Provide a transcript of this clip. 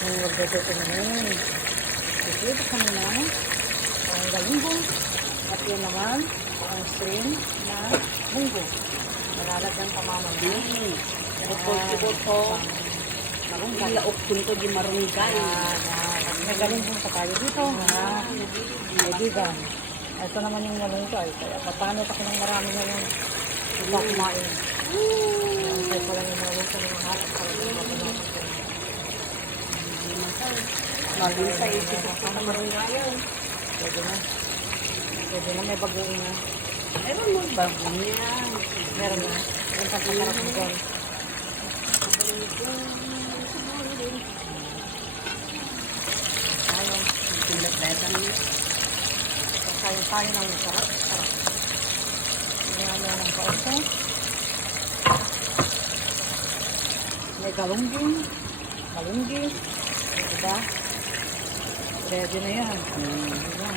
Magdodot naman. Ito kami naman. Ang galunggong. At yun naman, ang shrimp na munggo. Malalagyan ka mama na. Ito. Marunggay. Ilaok ko di marunggay. May galunggong sa tayo dito. Kaibigan. Ito naman yung malunggay. Kaya papanot ako ng marami na yung iba kumain. Kaya pala yung malunggay ng mga harap. Maging sa isip ko sa marunggayan. Pwede na. Pwede na, may bagoong na. Meron mo bago niya. Meron na. Yung pagkakarap mo dyan. Ayun. Pinagletan niya. Kain-kain ng sarap. Sarap. Tingnan mo ng kaunti. May galungging. Galungging. Diba? Ready na yan. Diba?